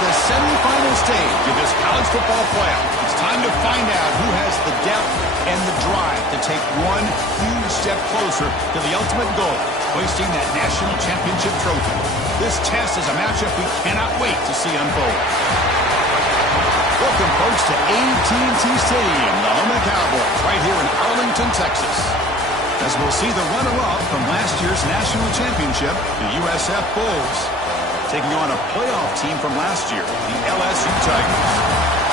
the semifinal stage of this college football playoff. It's time to find out who has the depth and the drive to take one huge step closer to the ultimate goal, hoisting that national championship trophy. This test is a matchup we cannot wait to see unfold. Welcome, folks, to AT&T Stadium, the home of the Cowboys, right here in Arlington, Texas. As we'll see the runner-up from last year's national championship, the USF Bulls, taking on a playoff team from last year, the LSU Tigers.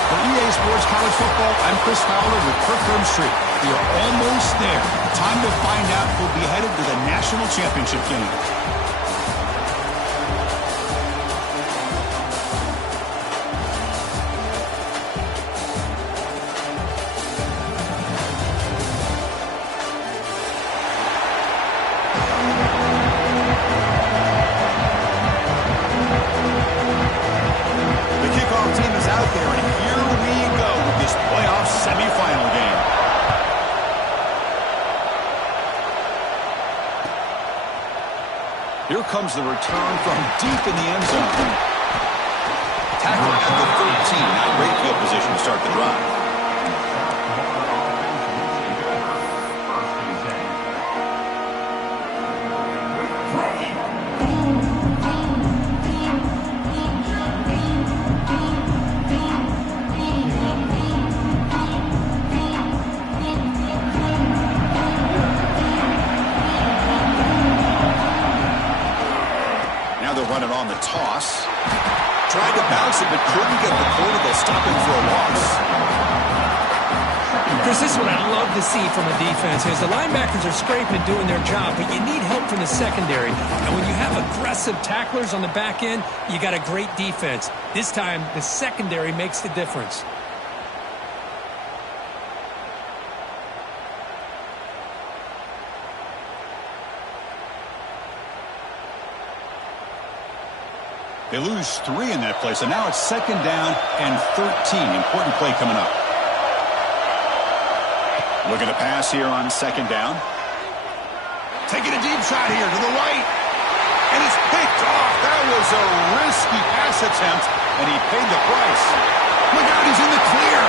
For EA Sports College Football, I'm Chris Fowler with Kirk Street. We are almost there. Time to find out who'll be headed to the national championship game. Here comes the return from deep in the end zone. Tackled at the 13. Not great field position to start the drive. Running on the toss. Tried to bounce it, but couldn't get the corner. They'll stop him for a loss. Chris, this is what I love to see from a defense is the linebackers are scraping, doing their job, but you need help from the secondary. And when you have aggressive tacklers on the back end, you got a great defense. This time, the secondary makes the difference. They lose 3 in that play, so now it's 2nd down and 13. Important play coming up. Looking to pass here on 2nd down. Taking a deep shot here to the right. And it's picked off. That was a risky pass attempt, and he paid the price. Look out, he's in the clear.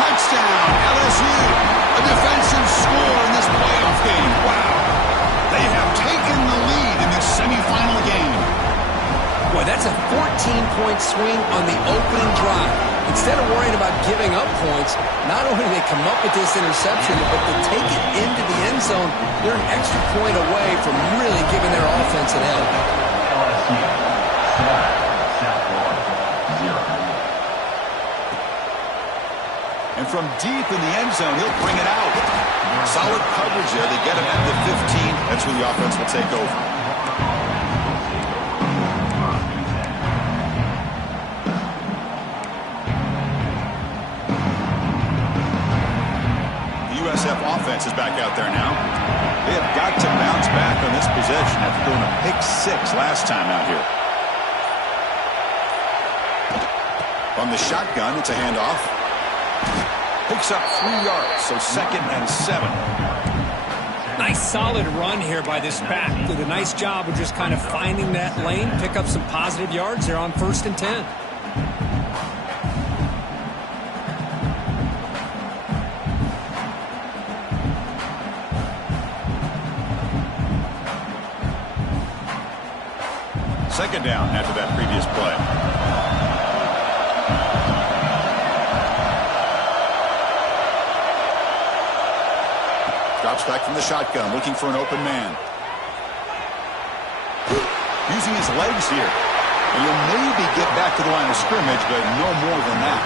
Touchdown, LSU. A defensive score in this playoff game. Wow. They have taken the lead in this semifinal game. Boy, that's a 14-point swing on the opening drive. Instead of worrying about giving up points, not only do they come up with this interception, but they take it into the end zone. They're an extra point away from really giving their offense an edge. And from deep in the end zone, he'll bring it out. Solid coverage there. They get him at the 15. That's where the offense will take over. USF offense is back out there now. They have got to bounce back on this possession after doing a pick 6 last time out here. From the shotgun, it's a handoff. Picks up 3 yards, so 2nd and 7. Nice solid run here by this back. Did a nice job of just kind of finding that lane, pick up some positive yards. They're on 1st and 10. Second down after that previous play. Drops back from the shotgun, looking for an open man. Using his legs here. And he'll maybe get back to the line of scrimmage, but no more than that.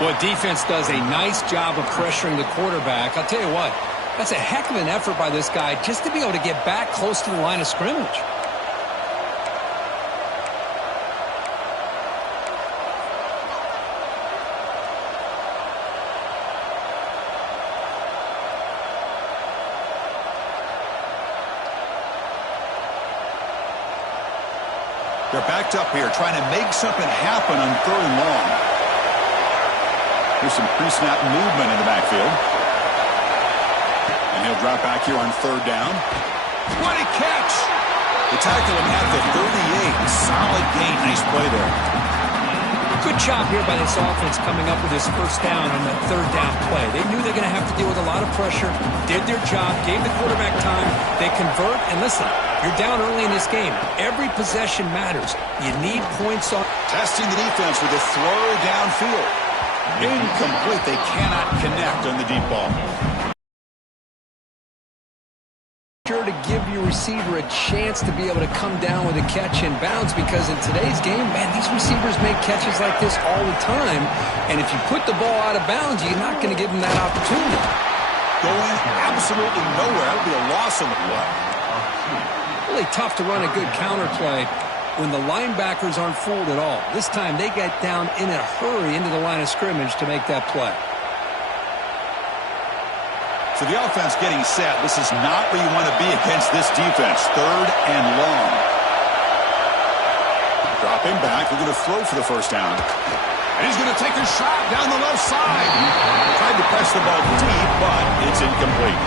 Well, defense does a nice job of pressuring the quarterback. I'll tell you what, that's a heck of an effort by this guy just to be able to get back close to the line of scrimmage. They're backed up here, trying to make something happen on 3rd and long. There's some pre-snap movement in the backfield. And he'll drop back here on 3rd down. What a catch! They tackle him at the 38. Solid gain. Nice play there. Good job here by this offense coming up with this first down on that third down play. They knew they're going to have to deal with a lot of pressure, did their job, gave the quarterback time. They convert, and listen, you're down early in this game. Every possession matters. You need points on. Testing the defense with a throw downfield. Incomplete. They cannot connect on the deep ball. Sure to give your receiver a chance to be able to come down with a catch and bounce, because in today's game, man, these receivers make catches like this all the time, and if you put the ball out of bounds, you're not going to give them that opportunity. Going absolutely nowhere. That would be a loss on the play. Really tough to run a good counter play when the linebackers aren't fooled at all. This time they get down in a hurry into the line of scrimmage to make that play. So the offense getting set. This is not where you want to be against this defense. Third and long. Dropping back. We're going to throw for the first down. And he's going to take a shot down the left side. Tried to press the ball deep, but it's incomplete.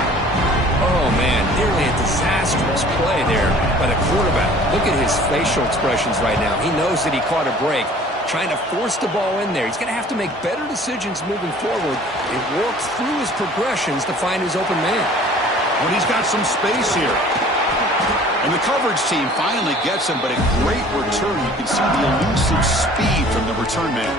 Oh, man, nearly a disastrous play there by the quarterback. Look at his facial expressions right now. He knows that he caught a break, trying to force the ball in there. He's going to have to make better decisions moving forward and work through his progressions to find his open man. When he's got some space here. And the coverage team finally gets him, but a great return. You can see the elusive speed from the return man.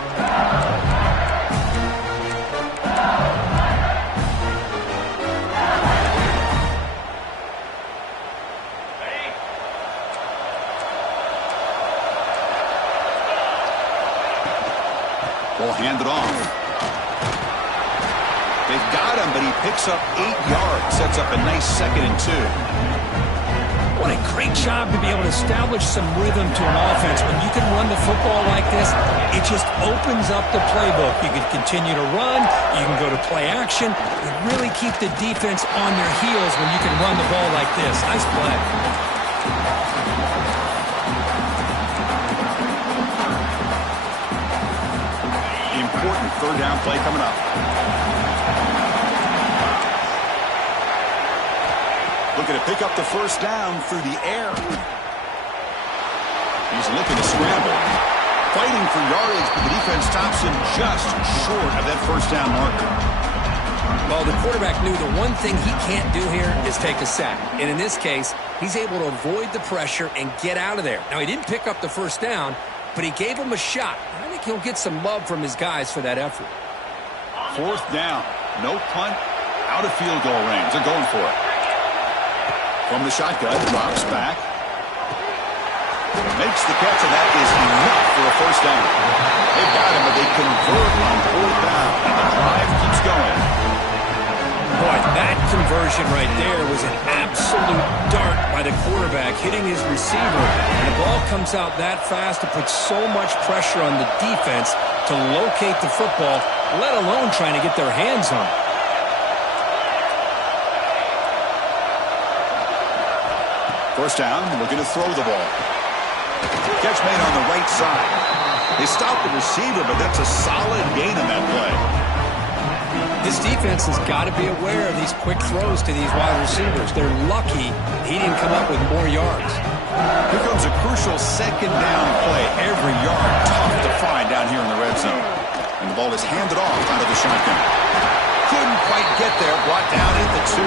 Ball handed off. They've got him, but he picks up 8 yards. Sets up a nice 2nd and 2. What a great job to be able to establish some rhythm to an offense. When you can run the football like this, it just opens up the playbook. You can continue to run. You can go to play action. You really keep the defense on their heels when you can run the ball like this. Nice play. Important third down play coming up. Looking to pick up the first down through the air. He's looking to scramble. Fighting for yardage, but the defense stops him just short of that first down marker. Well, the quarterback knew the one thing he can't do here is take a sack. And in this case, he's able to avoid the pressure and get out of there. Now, he didn't pick up the first down, but he gave him a shot. I think he'll get some love from his guys for that effort. Fourth down. No punt. Out of field goal range. They're going for it. From the shotgun, drops back. Makes the catch, and that is enough for a first down. They've got him, but they convert on fourth down, and the drive keeps going. Boy, that conversion right there was an absolute dart by the quarterback, hitting his receiver. And the ball comes out that fast to put so much pressure on the defense to locate the football, let alone trying to get their hands on it. First down, looking to throw the ball. Catch made on the right side. They stopped the receiver, but that's a solid gain on that play. This defense has got to be aware of these quick throws to these wide receivers. They're lucky he didn't come up with more yards. Here comes a crucial second down play. Every yard tough to find down here in the red zone. And the ball is handed off out of the shotgun. Couldn't quite get there. Brought down at the 2.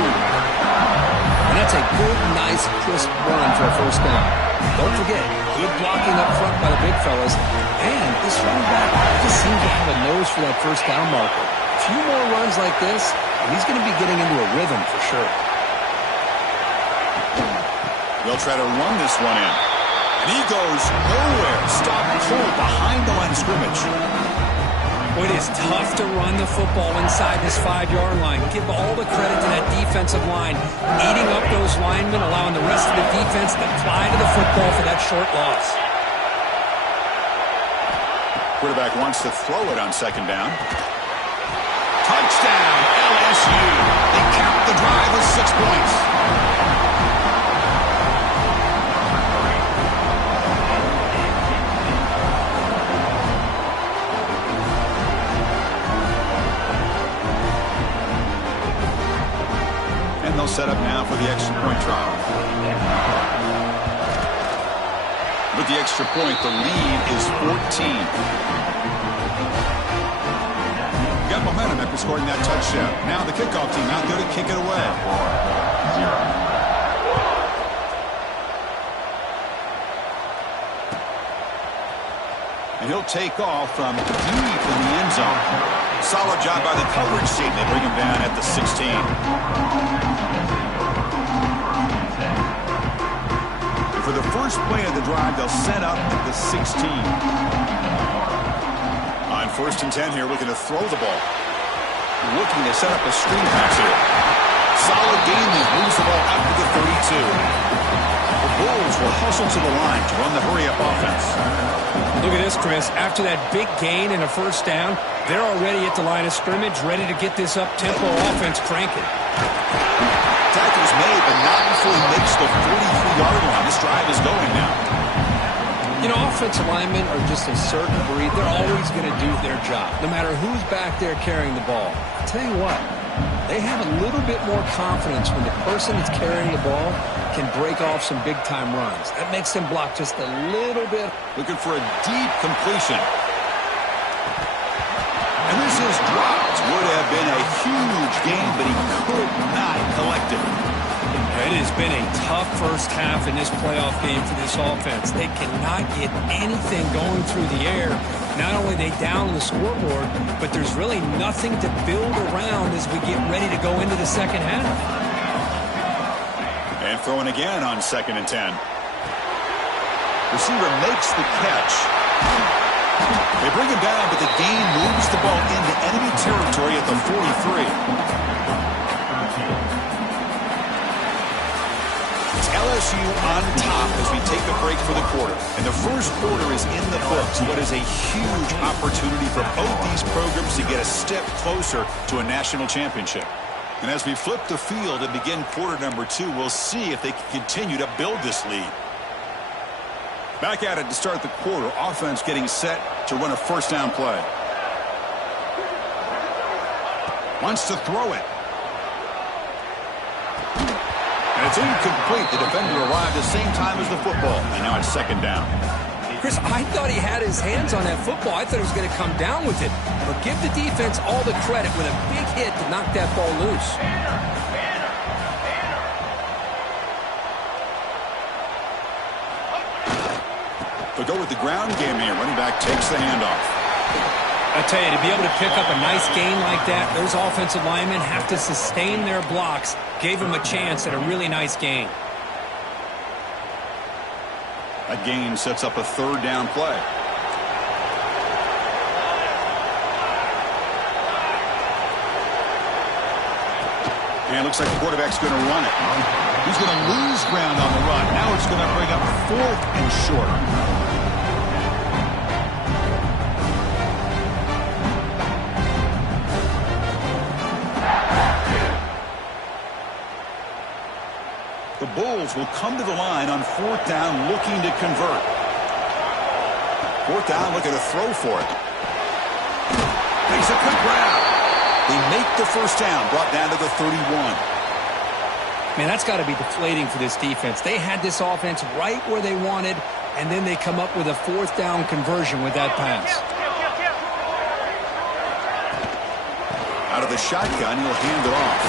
And that's a good, nice, crisp run for a first down. Don't forget, good blocking up front by the big fellas. And this running back just seems to have a nose for that first down marker. A few more runs like this, and he's going to be getting into a rhythm for sure. They'll try to run this one in. And he goes nowhere. Stop cold behind the line of scrimmage. Well, it is tough to run the football inside this 5-yard line. Give all the credit to that defensive line, eating up those linemen, allowing the rest of the defense to fly to the football for that short loss. Quarterback wants to throw it on second down. Touchdown, LSU. They cap the drive with 6 points. And they'll set up now for the extra point try. With the extra point, the lead is 14. Got momentum after scoring that touchdown. Now the kickoff team out there to kick it away. And he'll take off from deep in the end zone. Solid job by the coverage team. They bring him down at the 16. And for the first play of the drive, they'll set up at the 16. On 1st and 10 here, looking to throw the ball. Looking to set up a screen pass here. Solid gain. He moves the ball out to the 32. The Bulls will hustle to the line to run the hurry-up offense. Look at this, Chris. After that big gain and a first down, they're already at the line of scrimmage, ready to get this up-tempo offense cranking. Tackle's made, but not before he makes the 43-yard line. This drive is going now. You know, offensive linemen are just a certain breed. They're always going to do their job, no matter who's back there carrying the ball. I'll tell you what, they have a little bit more confidence when the person that's carrying the ball can break off some big-time runs. That makes them block just a little bit. Looking for a deep completion. And this is dropped. Would have been a huge gain, but he could not collect it. It has been a tough first half in this playoff game for this offense. They cannot get anything going through the air. Not only are they down on the scoreboard, but there's really nothing to build around as we get ready to go into the second half. And throwing again on 2nd and 10. Receiver makes the catch. They bring him down, but the gain moves the ball into enemy territory at the 43. It's LSU on top as we take a break for the quarter. And the first quarter is in the books. What is a huge opportunity for both these programs to get a step closer to a national championship. And as we flip the field and begin quarter number 2, we'll see if they can continue to build this lead. Back at it to start the quarter. Offense getting set to run a first down play. Wants to throw it. And it's incomplete. The defender arrived the same time as the football. And now it's 2nd down. Chris, I thought he had his hands on that football. I thought he was going to come down with it. But give the defense all the credit with a big hit to knock that ball loose. They'll go with the ground game here. Running back takes the handoff. I tell you, to be able to pick up a nice gain like that, those offensive linemen have to sustain their blocks. Gave him a chance at a really nice gain. That gain sets up a 3rd down play. And it looks like the quarterback's going to run it. He's going to lose ground on the run. Now it's going to bring up 4th and short. The Bulls will come to the line on 4th down looking to convert. 4th down looking to throw for it. Makes a quick grab. They make the first down, brought down to the 31. Man, that's got to be deflating for this defense. They had this offense right where they wanted, and then they come up with a 4th down conversion with that pass. Out of the shotgun, he'll hand it off.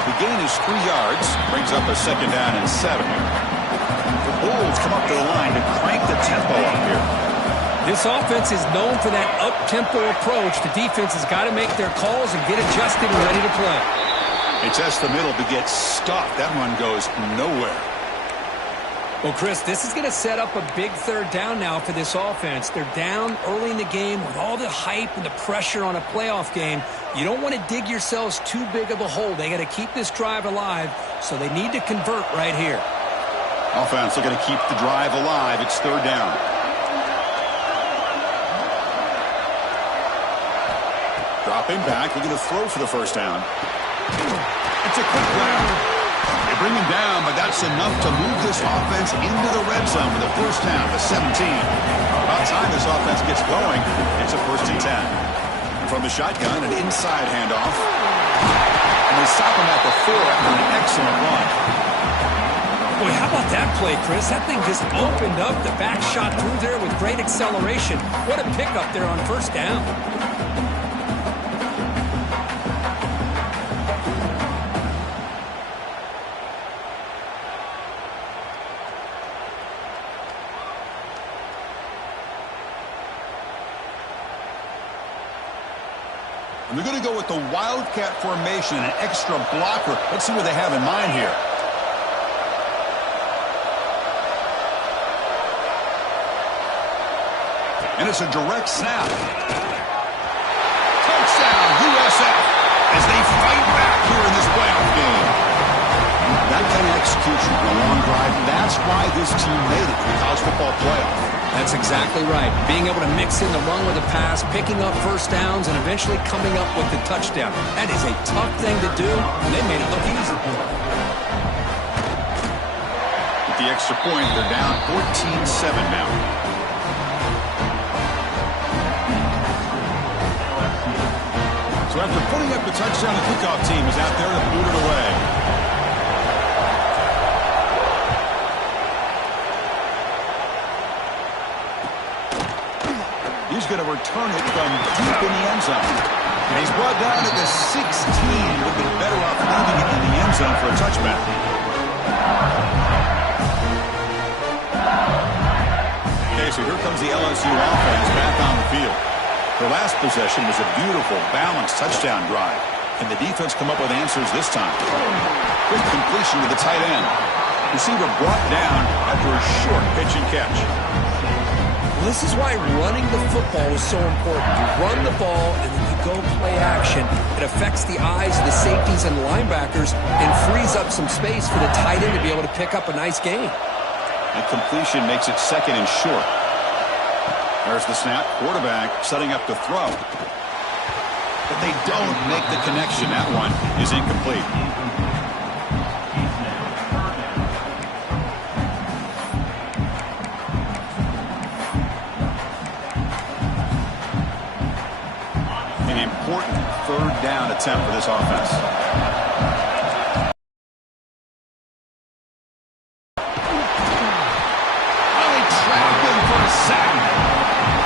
The gain is 3 yards, brings up a 2nd down and 7. The Bulls come up to the line to crank the tempo up here. This offense is known for that up-tempo approach. The defense has got to make their calls and get adjusted and ready to play. They test the middle but get stopped. That one goes nowhere. Well, Chris, this is going to set up a big 3rd down now for this offense. They're down early in the game with all the hype and the pressure on a playoff game. You don't want to dig yourselves too big of a hole. They got to keep this drive alive, so they need to convert right here. Offense looking to keep the drive alive. It's 3rd down. Dropping back, looking to throw for the first down. It's a quick grab. They bring him down, but that's enough to move this offense into the red zone with a first down, the 17. About time this offense gets going, it's a 1st and 10. From the shotgun, an inside handoff. And they stop him at the 4 after an excellent run. Boy, how about that play, Chris? That thing just opened up. The back shot through there with great acceleration. What a pickup there on first down. And they're going to go with the Wildcat formation and an extra blocker. Let's see what they have in mind here. And it's a direct snap. Touchdown, USF, as they fight back here in this playoff game. That kind of execution on a long drive, that's why this team made it to the college football playoff. That's exactly right. Being able to mix in the run with the pass, picking up first downs, and eventually coming up with the touchdown. That is a tough thing to do, and they made it look easy. With the extra point, they're down 14-7 now. So after putting up the touchdown, the kickoff team is out there to boot it away. He's going to return it from deep in the end zone. And he's brought down at the 16. Would have been better off leaving it in the end zone for a touchback. Okay, so here comes the LSU offense back on the field. The last possession was a beautiful, balanced touchdown drive. Can the defense come up with answers this time? Quick completion to the tight end. Receiver brought down after a short pitch and catch. Well, this is why running the football is so important. You run the ball and then you go play action. It affects the eyes of the safeties and the linebackers and frees up some space for the tight end to be able to pick up a nice gain. That completion makes it second and short. There's the snap. Quarterback setting up to throw. But they don't make the connection. That one is incomplete. An important third down attempt for this offense.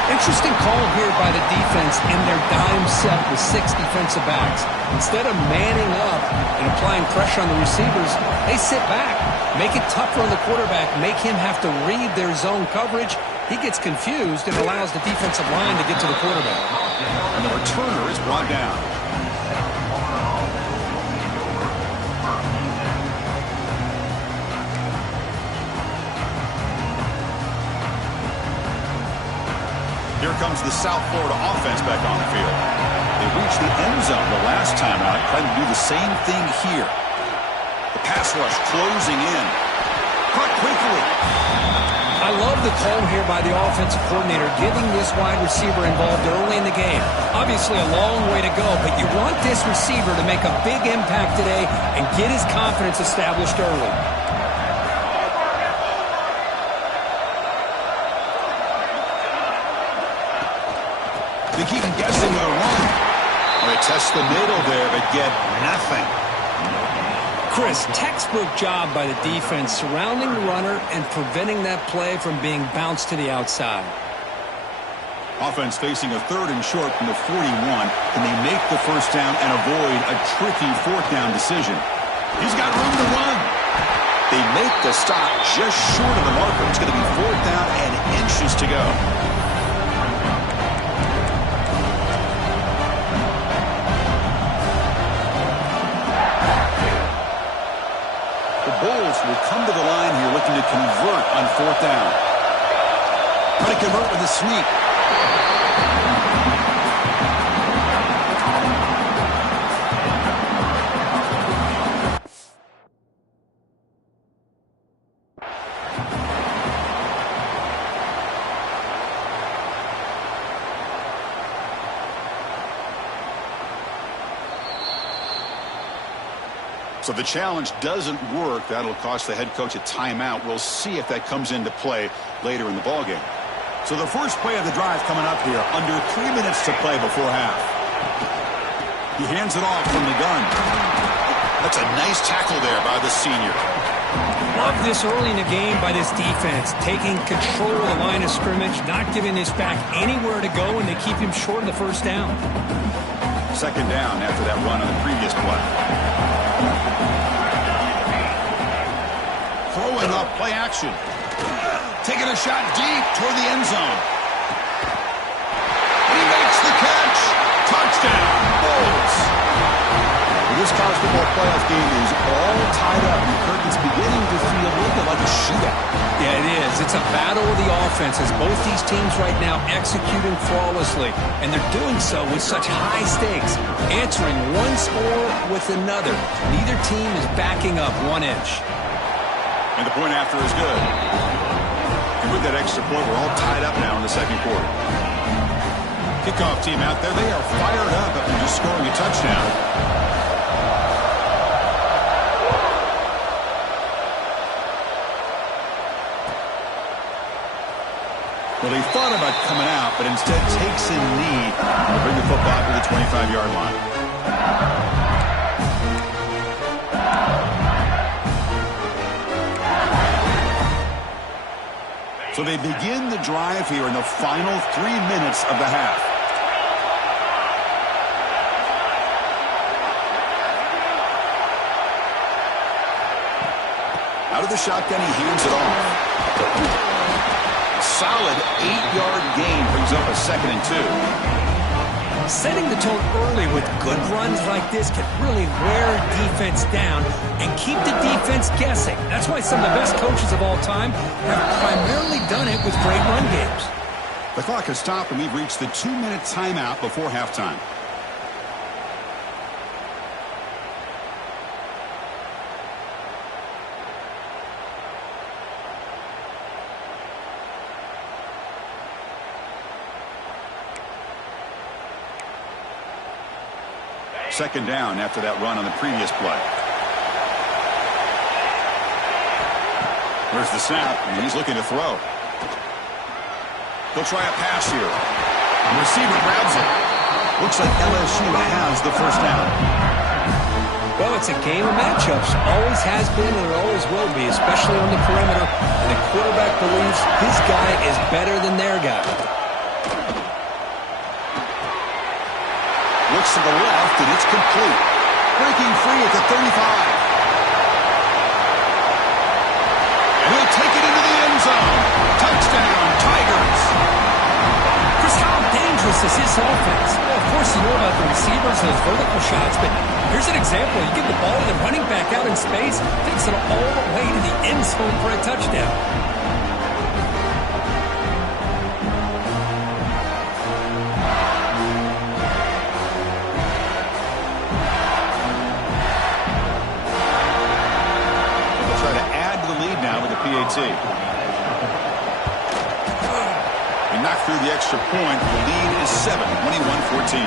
Interesting call here by the defense in their dime set with 6 defensive backs. Instead of manning up and applying pressure on the receivers, they sit back, make it tougher on the quarterback, make him have to read their zone coverage. He gets confused and allows the defensive line to get to the quarterback. And the returner is brought down. Here comes the South Florida offense back on the field. They reached the end zone the last time out, trying to do the same thing here. The pass rush closing in. Caught quickly. I love the call here by the offensive coordinator, getting this wide receiver involved early in the game. Obviously a long way to go, but you want this receiver to make a big impact today and get his confidence established early. They keep guessing with a run. They test the middle there, but get nothing. Chris, textbook job by the defense surrounding the runner and preventing that play from being bounced to the outside. Offense facing a third and short from the 41. Can they make the first down and avoid a tricky fourth down decision? He's got room to run. They make the stop just short of the marker. It's going to be fourth down and inches to go. Bulls will come to the line here looking to convert on fourth down. Trying to convert with a sneak. So the challenge doesn't work. That'll cost the head coach a timeout. We'll see if that comes into play later in the ballgame. So the first play of the drive coming up here. Under 3 minutes to play before half. He hands it off from the gun. That's a nice tackle there by the senior. Love this early in the game by this defense, taking control of the line of scrimmage, not giving this back anywhere to go, and they keep him short of the first down. Second down after that run on the previous play. Throwing up, play action. Taking a shot deep toward the end zone. And he makes the catch. Touchdown, Bulls. This college football playoff game is all tied up, and Kirkland's beginning to feel a little bit like a shootout. Yeah, it is. It's a battle of the offenses. Both these teams right now executing flawlessly, and they're doing so with such high stakes, answering one score with another. Neither team is backing up 1 inch. And the point after is good. And with that extra point, we're all tied up now in the second quarter. Kickoff team out there, they are fired up after just scoring a touchdown. Well, he thought about coming out, but instead takes a knee to bring the football to the 25-yard line. So they begin the drive here in the final 3 minutes of the half. Out of the shotgun, he hands it off. Solid 8-yard gain brings up a 2nd and 2. Setting the tone early with good runs like this can really wear defense down and keep the defense guessing. That's why some of the best coaches of all time have primarily done it with great run games. The clock has stopped, and we've reached the 2-minute timeout before halftime. Second down after that run on the previous play. Where's the snap? And he's looking to throw. He'll try a pass here. The receiver grabs it. Looks like LSU has the first down. Well, it's a game of matchups. Always has been and it always will be, especially on the perimeter. And the quarterback believes his guy is better than their guy. Looks to the left, and it's complete. Breaking free at the 35. And he'll take it into the end zone. Touchdown, Tigers. Chris, how dangerous is this offense? Well, of course, you know about the receivers and those vertical shots, but here's an example. You give the ball to the running back out in space, takes it all the way to the end zone for a touchdown. PAT. They knock through the extra point. The lead is 7, 21-14.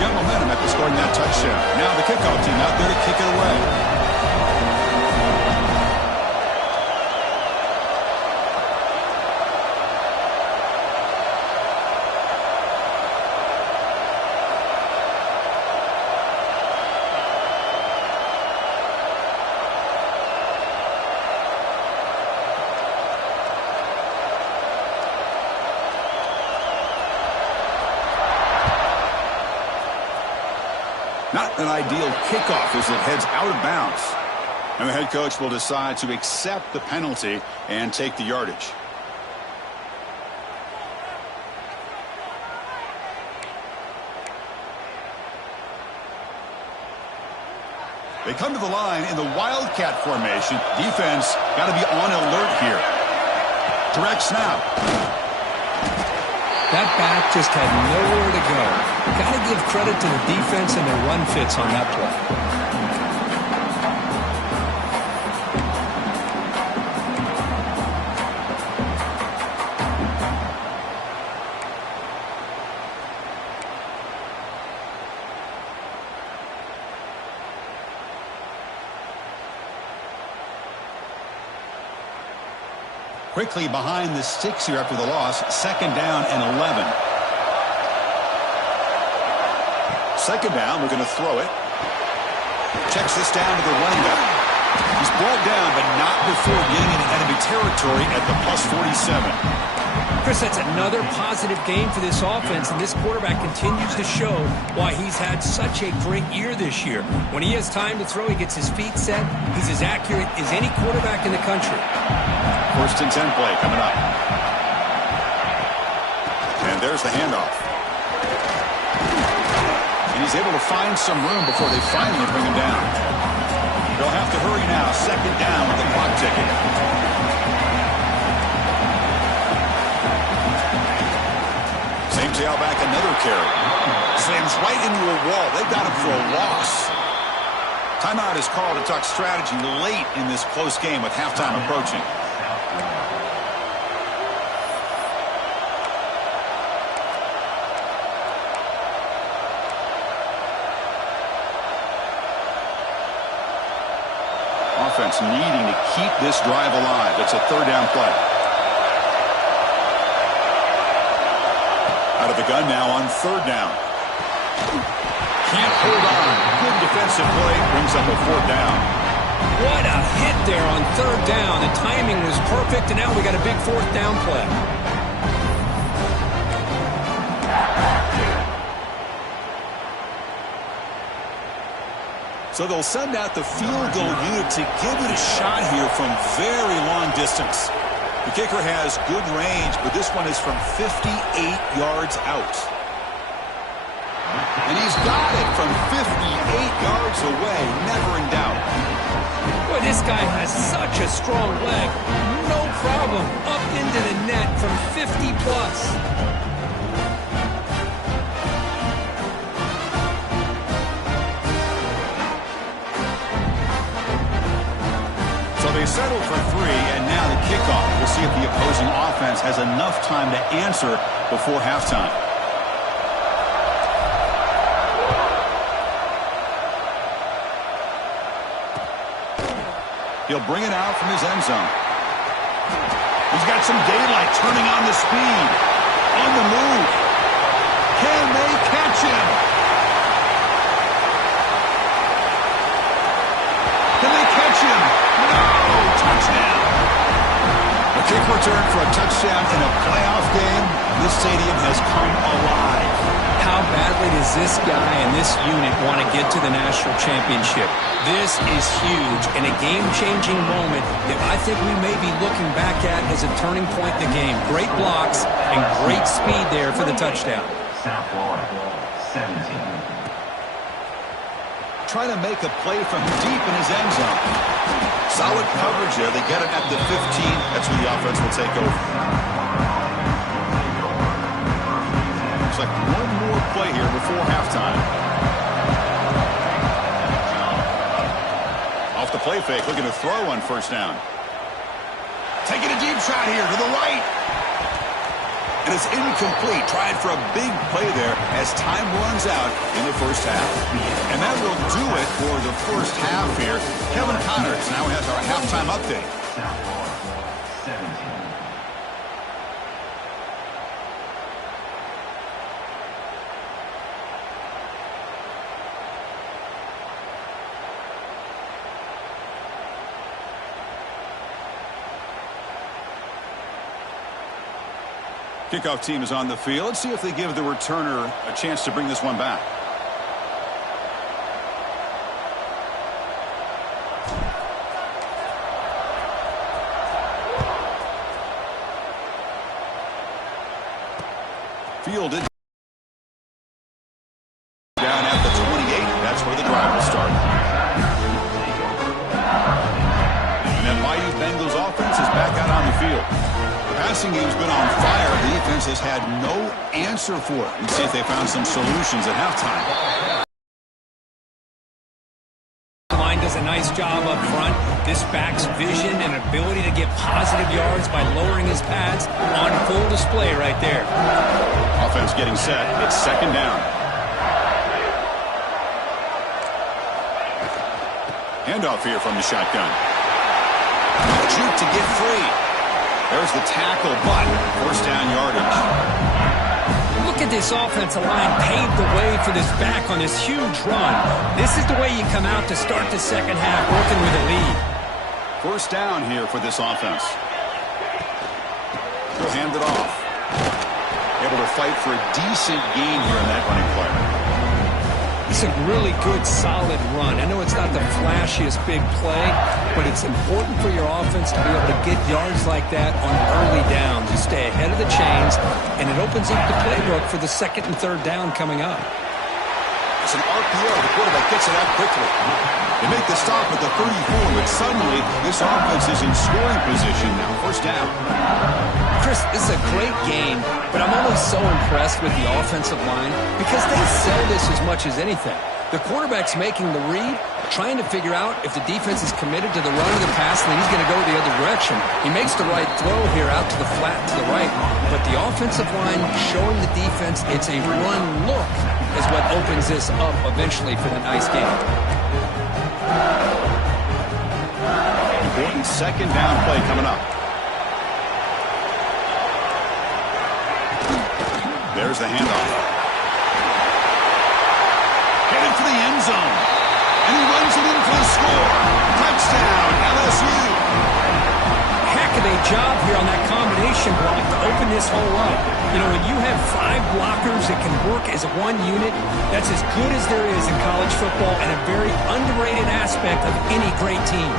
Got momentum after scoring that touchdown. Now the kickoff team out there to kick it away. Not an ideal kickoff as it heads out of bounds. And the head coach will decide to accept the penalty and take the yardage. They come to the line in the Wildcat formation. Defense got to be on alert here. Direct snap. That back just had nowhere to go. Got to give credit to the defense and their run fits on that play. Quickly behind the sticks here after the loss. 2nd down and 11. 2nd down, we're going to throw it. Checks this down to the running back. He's brought down, but not before getting into enemy territory at the plus 47. Chris, that's another positive game for this offense, and this quarterback continues to show why he's had such a great year this year. When he has time to throw, he gets his feet set. He's as accurate as any quarterback in the country. 1st and 10 play coming up. And there's the handoff. And he's able to find some room before they finally bring him down. They'll have to hurry now. 2nd down with the clock ticking. Same tailback, another carry. Slams right into a wall. They got him for a loss. Timeout is called to talk strategy late in this close game with halftime approaching. Offense needing to keep this drive alive. It's a 3rd down play. Out of the gun now on 3rd down. Can't hold on. Good defensive play. Brings up a 4th down. What a hit there on 3rd down. The timing was perfect, and now we got a big 4th down play. So they'll send out the field goal unit to give it a shot here from very long distance. The kicker has good range, but this one is from 58 yards out. And he's got it from 58 yards away, never in doubt. Boy, this guy has such a strong leg. No problem. Up into the net from 50 plus. They settled for 3, and now the kickoff. We'll see if the opposing offense has enough time to answer before halftime. He'll bring it out from his end zone. He's got some daylight, turning on the speed. On the move. Can they catch him? Can they catch him? No! Touchdown. A kick return for a touchdown in a playoff game. This stadium has come alive. How badly does this guy and this unit want to get to the national championship? This is huge and a game-changing moment that I think we may be looking back at as a turning point in the game. Great blocks and great speed there for the touchdown. South Florida, 17. Trying to make a play from deep in his end zone. Solid coverage there. They get it at the 15. That's where the offense will take over. Looks like one more play here before halftime. Off the play fake, looking to throw on 1st down. Taking a deep shot here to the right. And it's incomplete. Trying for a big play there as time runs out in the 1st half. And that will do it for the 1st half here. Kevin Connors now has our halftime update. South Florida, 17. Kickoff team is on the field. Let's see if they give the returner a chance to bring this one back. Fielded. Down at the 28. That's where the drive will start. And that Mighty Bengals offense is back out on the field. The passing game's been on fire. The defense has had no answer for it. Let's see if they found some solutions at halftime. Line does a nice job up front. This back's vision and ability to get positive yards by lowering his pads on full display right there. Offense getting set. It's 2nd down. Handoff here from the shotgun. Juke to get free. There's the tackle, but first down yardage. Look at this offensive line paved the way for this back on this huge run. This is the way you come out to start the second half working with a lead. First down here for this offense. He'll hand it off. Able to fight for a decent gain here in that running play. It's a really good, solid run. I know it's not the flashiest big play, but it's important for your offense to be able to get yards like that on early downs. You stay ahead of the chains, and it opens up the playbook for the second and third down coming up. It's an RPO. The quarterback gets it out quickly. They make the stop at the 34, but suddenly this offense is in scoring position now. First down. Chris, this is a great game, but I'm always so impressed with the offensive line because they sell this as much as anything. The quarterback's making the read, trying to figure out if the defense is committed to the run or the pass, and then he's going to go the other direction. He makes the right throw here out to the flat to the right, but the offensive line showing the defense it's a run look is what opens this up eventually for the nice game. Important second down play coming up. There's the handoff. Headed for the end zone. And he runs it in for the score. Touchdown, LSU. Heck of a job here on that combination block to open this hole up. You know, when you have 5 blockers that can work as one unit, that's as good as there is in college football and a very underrated aspect of any great team.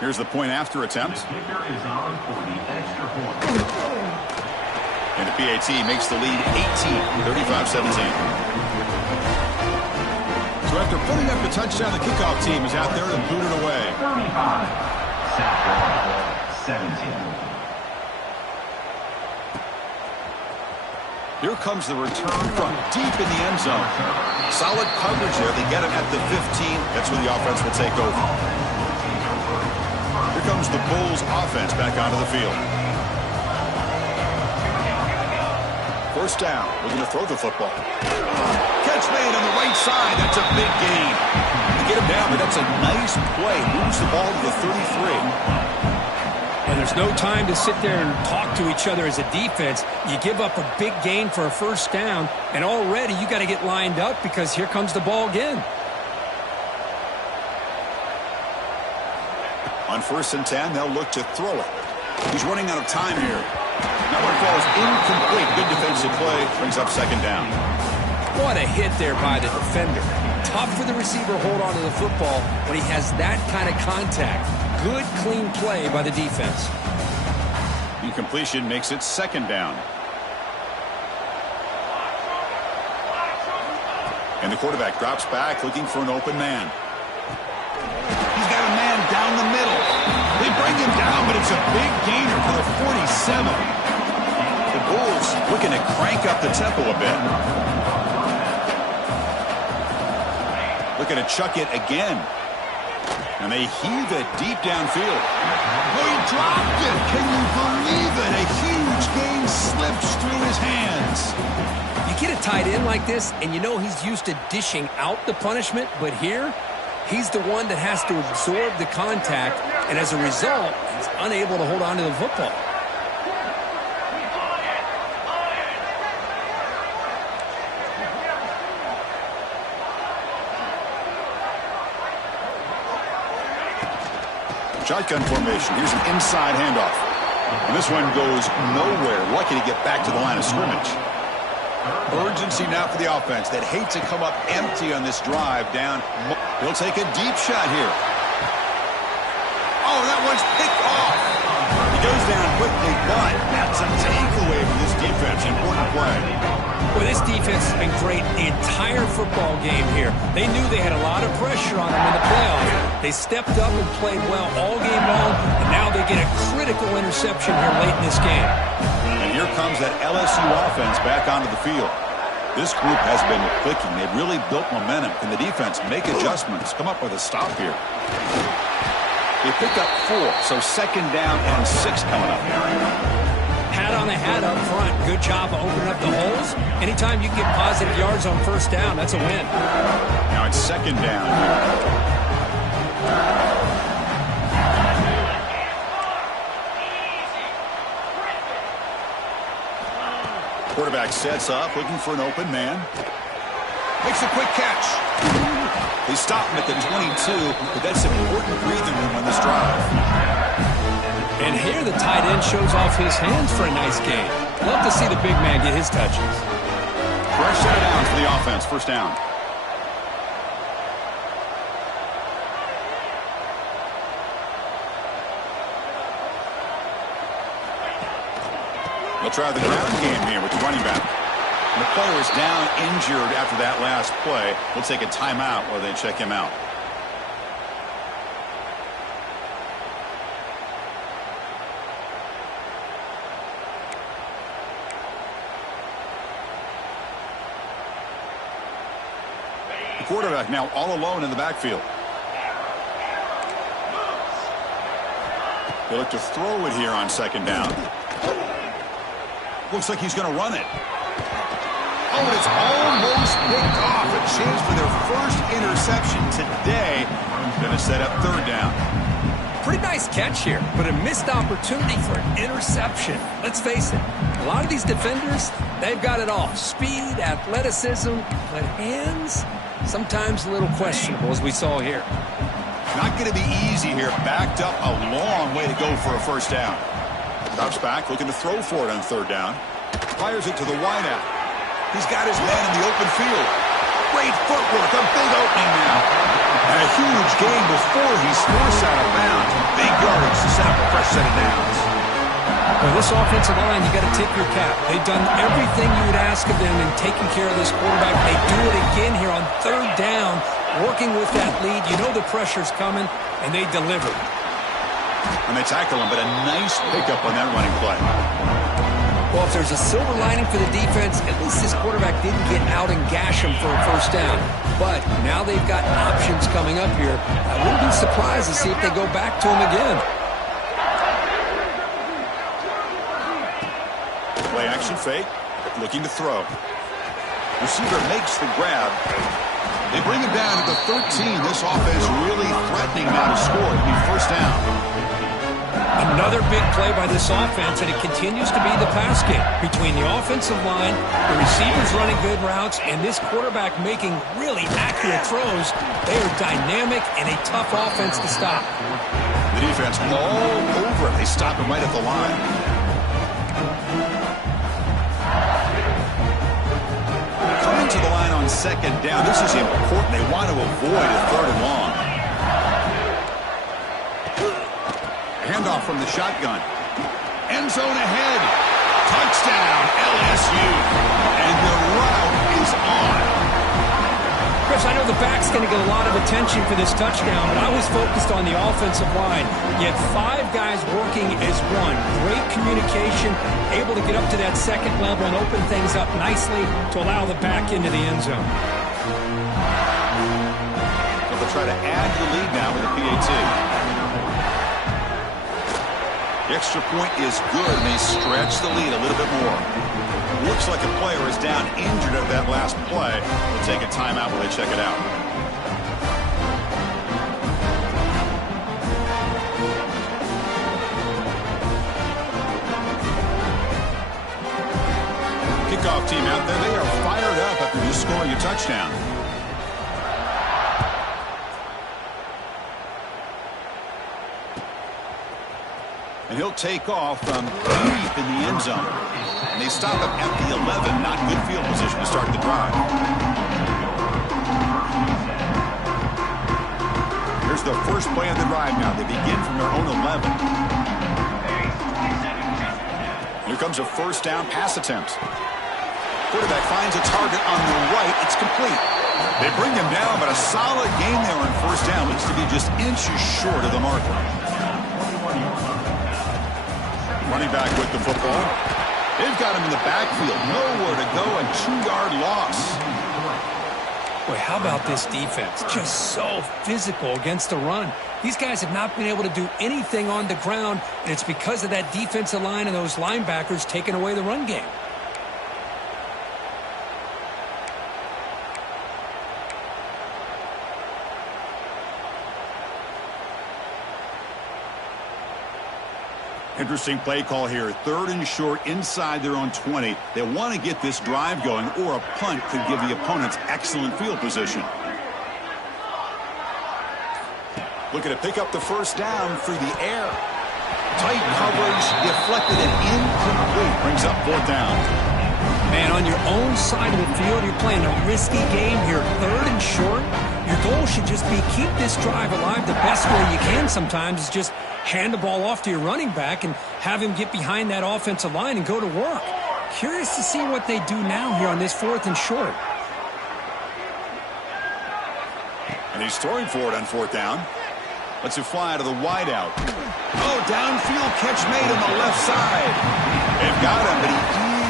Here's the point after attempt. The kicker is on for the extra point. And the PAT makes the lead 18, 35-17. So after putting up the touchdown, the kickoff team is out there to boot it away. 35. Sack 17. Here comes the return from deep in the end zone. Solid coverage there. They get him at the 15. That's where the offense will take over. Here comes the Bulls offense back onto the field. First down. Looking to throw the football. Catch made on the right side. That's a big gain. To get him down, but that's a nice play. Moves the ball to the 33. And there's no time to sit there and talk to each other as a defense. You give up a big gain for a first down, and already you got to get lined up because here comes the ball again. On 1st and 10, they'll look to throw it. He's running out of time here. That one falls incomplete. Good defensive play. Brings up second down. What a hit there by the defender. Tough for the receiver to hold on to the football when he has that kind of contact. Good, clean play by the defense. Incompletion makes it second down. And the quarterback drops back looking for an open man. He's got a man down the middle. They bring him down, but it's a big gainer for the 47. The Bulls looking to crank up the tempo a bit. Looking to chuck it again. And they heave it deep downfield. Oh, he dropped it. Can you believe it? A huge gain slips through his hands. You get a tight end like this, and you know he's used to dishing out the punishment, but here, he's the one that has to absorb the contact, and as a result, he's unable to hold on to the football. Shotgun formation. Here's an inside handoff. And this one goes nowhere. Lucky to get back to the line of scrimmage. Urgency now for the offense that hate to come up empty on this drive down. He'll take a deep shot here. Oh, that one's picked off. He goes down quickly, but that's a takeaway for this defense. Important play. Well, this defense has been great the entire football game here. They knew they had a lot of pressure on them in the playoffs. They stepped up and played well all game long, and now they get a critical interception here late in this game. And here comes that LSU offense back onto the field. This group has been clicking. They've really built momentum. Can the defense make adjustments? Come up with a stop here. They picked up 4, so second down and 6 coming up. pat on the hat up front. Good job of opening up the holes. Anytime you can get positive yards on first down, that's a win. Now it's second down. Quarterback sets up, looking for an open man. Makes a quick catch. They stop him at the 22, but that's important breathing room on this drive. And here the tight end shows off his hands for a nice gain. Love to see the big man get his touches. Fresh set of downs for the offense. First down. They'll try the ground game here with the running back. And the player is down injured after that last play. We'll take a timeout while they check him out. The quarterback now all alone in the backfield. They look to throw it here on second down. Looks like he's going to run it. Oh, and it's almost picked off. A chance for their first interception today. Going to set up third down. Pretty nice catch here, but a missed opportunity for an interception. Let's face it, a lot of these defenders, they've got it all. Speed, athleticism, but hands, sometimes a little questionable, as we saw here. Not going to be easy here. Backed up a long way to go for a first down. Drops back, looking to throw for it on third down. Fires it to the wideout. He's got his man in the open field. Great footwork, a big opening now. And a huge gain before he's forced out of bounds. Big yardage to set up a fresh set of downs. Well, this offensive line, you got to tip your cap. They've done everything you would ask of them in taking care of this quarterback. They do it again here on third down, working with that lead. You know the pressure's coming, and they deliver. And they tackle him, but a nice pickup on that running play. Well, if there's a silver lining for the defense, at least this quarterback didn't get out and gash him for a first down. But now they've got options coming up here. I wouldn't be surprised to see if they go back to him again. Play action fake, looking to throw. Receiver makes the grab. They bring him down at the 13. This offense really threatening now to score. It'll be first down. Another big play by this offense, and it continues to be the pass game. Between the offensive line, the receivers running good routes, and this quarterback making really accurate throws, they are dynamic and a tough offense to stop. The defense all over it. They stop him right at the line. Coming to the line on second down. This is important. They want to avoid a third and long. Handoff from the shotgun. End zone ahead. Touchdown, LSU. And the route is on. Chris, I know the back's going to get a lot of attention for this touchdown, but I was focused on the offensive line. You had 5 guys working as one. Great communication, able to get up to that second level and open things up nicely to allow the back into the end zone. They'll try to add to the lead now with a PAT. The extra point is good, and they stretch the lead a little bit more. Looks like a player is down injured at that last play. We'll take a timeout while they check it out. Kickoff team out there. They are fired up after just scoring a touchdown. And he'll take off from deep in the end zone. And they stop him at the 11. Not good field position to start the drive. Here's the first play of the drive now. They begin from their own 11. Here comes a first down pass attempt. Quarterback finds a target on the right. It's complete. They bring him down, but a solid gain there on first down. Looks to be just inches short of the marker. Running back with the football. They've got him in the backfield. Nowhere to go, a 2-yard loss. Boy, how about this defense? Just so physical against the run. These guys have not been able to do anything on the ground, and it's because of that defensive line and those linebackers taking away the run game. Interesting play call here. 3rd and short inside their own 20. They want to get this drive going, or a punt could give the opponents excellent field position. Looking to pick up the first down through the air. Tight coverage, deflected and incomplete. Brings up 4th down. Man, on your own side of the field, you're playing a risky game here. 3rd and short. Your goal should just be keep this drive alive the best way you can sometimes is just hand the ball off to your running back and have him get behind that offensive line and go to work. Curious to see what they do now here on this 4th and short. And he's throwing for it on 4th down. Lets it fly out of the wideout. Oh, downfield catch made on the left side. They've got him, but he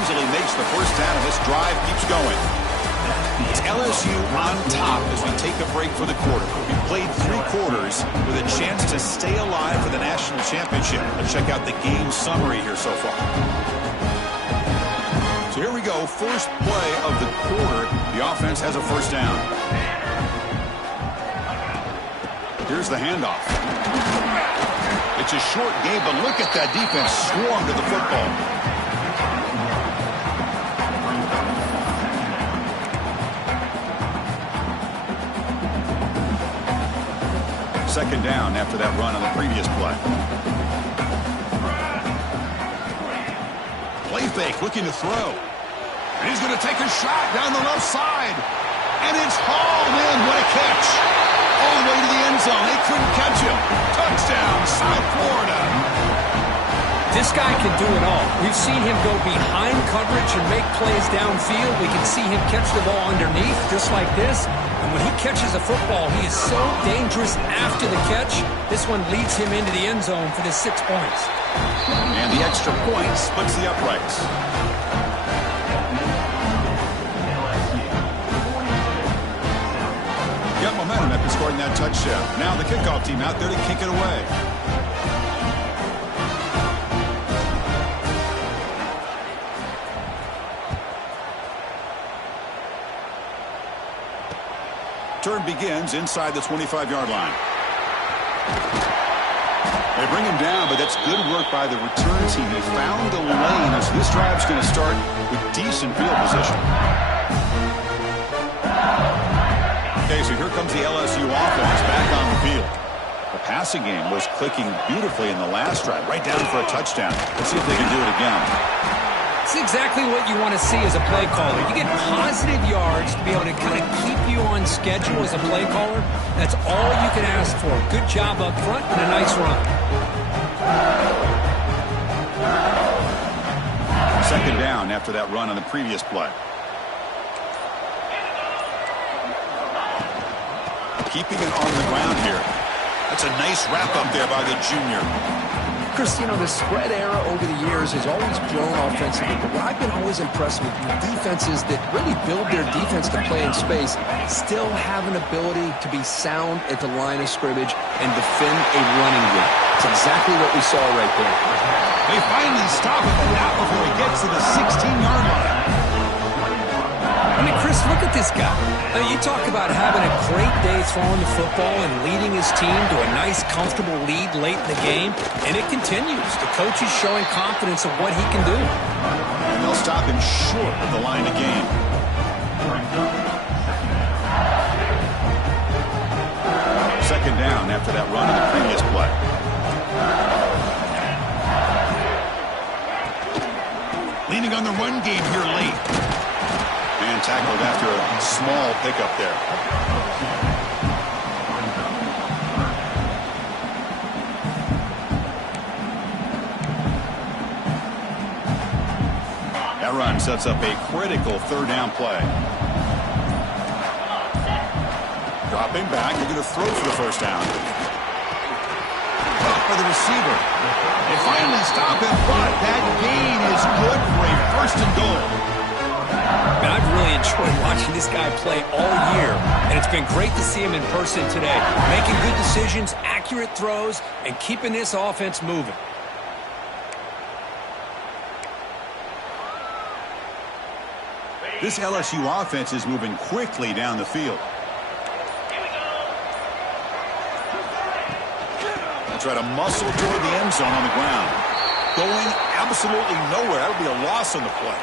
easily makes the first down, and this drive keeps going. It's LSU on top as we take a break for the quarter. We played 3 quarters with a chance to stay alive for the national championship. Let's check out the game summary here so far. So here we go. First play of the quarter. The offense has a first down. Here's the handoff. It's a short game, but look at that defense swarm to the football. Second down after that run on the previous play. Play fake, looking to throw. And he's going to take a shot down the left side. And it's hauled in. What a catch. All the way to the end zone. They couldn't catch him. Touchdown, South Florida. This guy can do it all. We've seen him go behind coverage and make plays downfield. We can see him catch the ball underneath just like this. And when he catches a football, he is so dangerous after the catch. This one leads him into the end zone for the 6 points. And the extra point splits the uprights. Got momentum after scoring that touchdown. Now the kickoff team out there to kick it away. Turn begins inside the 25-yard line. They bring him down, but that's good work by the return team. They found the lane, so this drive's going to start with decent field position. Okay, so here comes the LSU offense back on the field. The passing game was clicking beautifully in the last drive, right down for a touchdown. Let's see if they can do it again. It's exactly what you want to see as a play caller. You get positive yards to be able to kind of keep you on schedule as a play caller. That's all you can ask for. Good job up front and a nice run. Second down after that run on the previous play. Keeping it on the ground here. That's a nice wrap up there by the junior. Chris, you know, the spread era over the years has always grown offensively, but what I've been always impressed with defenses that really build their defense to play in space still have an ability to be sound at the line of scrimmage and defend a running game. It's exactly what we saw right there. They finally stop him, but not before he gets to the 16-yard line. I mean, Chris, look at this guy. I mean, you talk about having a great day throwing the football and leading his team to a nice, comfortable lead late in the game, and it continues. The coach is showing confidence of what he can do. And they'll stop him short of the line of game. Second down after that run on the previous play. Leaning on the run game here late. And tackled after a small pickup there. That run sets up a critical third down play. Dropping back, they're going to throw for the first down. For the receiver. They finally stop him, but that gain is good for a 1st and goal. Man, I've really enjoyed watching this guy play all year. And it's been great to see him in person today, making good decisions, accurate throws, and keeping this offense moving. This LSU offense is moving quickly down the field. They try to muscle toward the end zone on the ground. Going absolutely nowhere. That would be a loss on the play.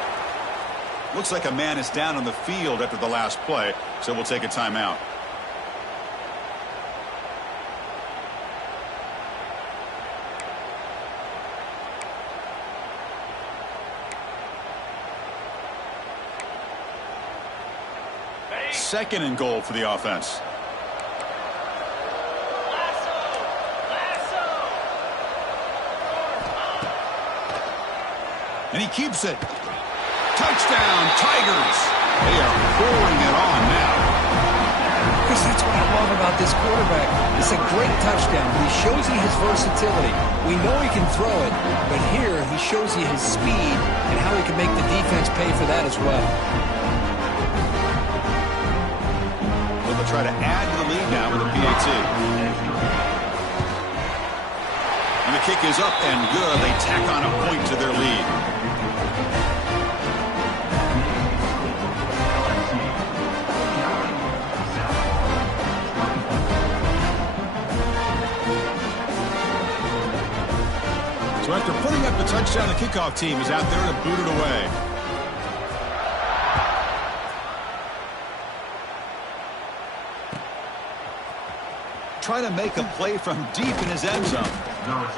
Looks like a man is down on the field after the last play, so we'll take a timeout. Second and goal for the offense. And he keeps it. Touchdown, Tigers. They are pouring it on now. Chris, that's what I love about this quarterback. It's a great touchdown, but he shows you his versatility. We know he can throw it, but here he shows you his speed and how he can make the defense pay for that as well. They'll try to add to the lead now with a PAT. And the kick is up and good. They tack on a point to their lead. So after putting up the touchdown, the kickoff team is out there to boot it away. Trying to make a play from deep in his end zone.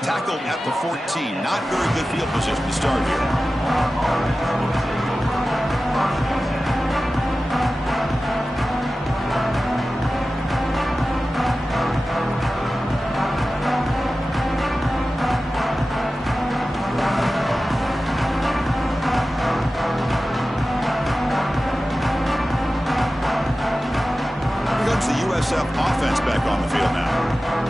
Tackled at the 14. Not very good field position to start here. USF offense back on the field now.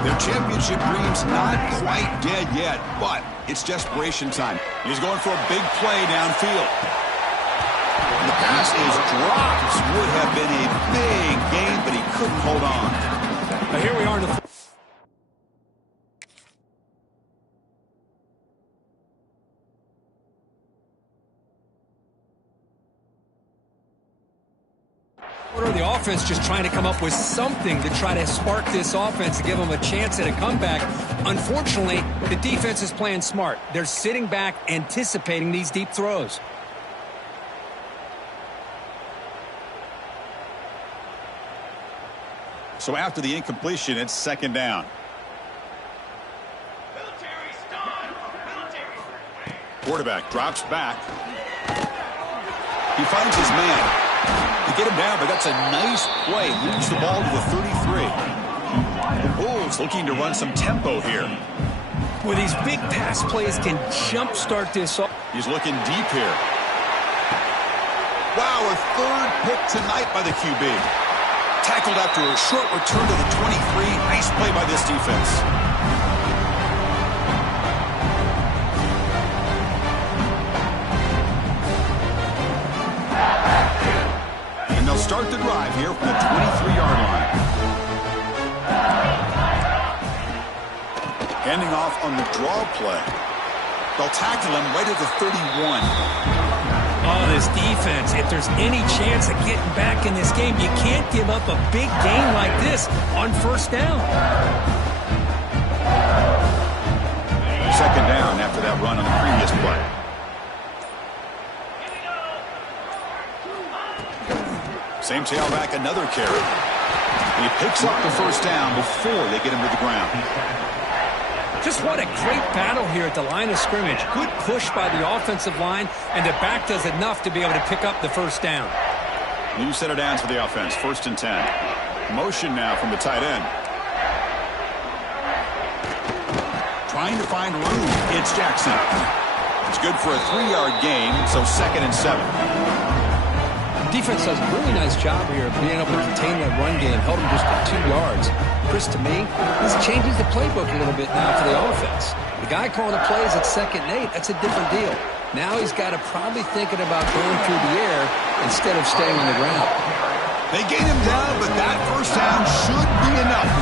Their championship dream's not quite dead yet, but it's desperation time. He's going for a big play downfield. And the pass is dropped. Would have been a big game, but he couldn't hold on. Now here we are in the the offense just trying to come up with something to try to spark this offense to give them a chance at a comeback. Unfortunately, the defense is playing smart. They're sitting back, anticipating these deep throws. So after the incompletion, it's second down. Quarterback drops back. He finds his man. To get him down, but that's a nice play. Moves the ball to the 33. The Bulls looking to run some tempo here. Well, these big pass plays can jumpstart this off. He's looking deep here. Wow, a third pick tonight by the QB. Tackled after a short return to the 23. Nice play by this defense. They'll start the drive here from the 23-yard line. Handing off on the draw play. They'll tackle him right at the 31. Oh, this defense, if there's any chance of getting back in this game, you can't give up a big game like this on first down. Second down after that run on the previous play. Same tailback, another carry. He picks up the first down before they get him to the ground. Just what a great battle here at the line of scrimmage. Good push by the offensive line, and the back does enough to be able to pick up the first down. New set of downs for the offense, 1st and 10. Motion now from the tight end. Trying to find room. It's Jackson. It's good for a 3-yard gain, so 2nd and 7. Defense does a really nice job here of being able to contain that run game. Held him just for 2 yards. Chris, to me, this changes the playbook a little bit now for the offense. The guy calling the plays at 2nd and 8, that's a different deal. Now he's got to probably thinking about going through the air instead of staying on the ground. They gain him down, but that first down should be enough to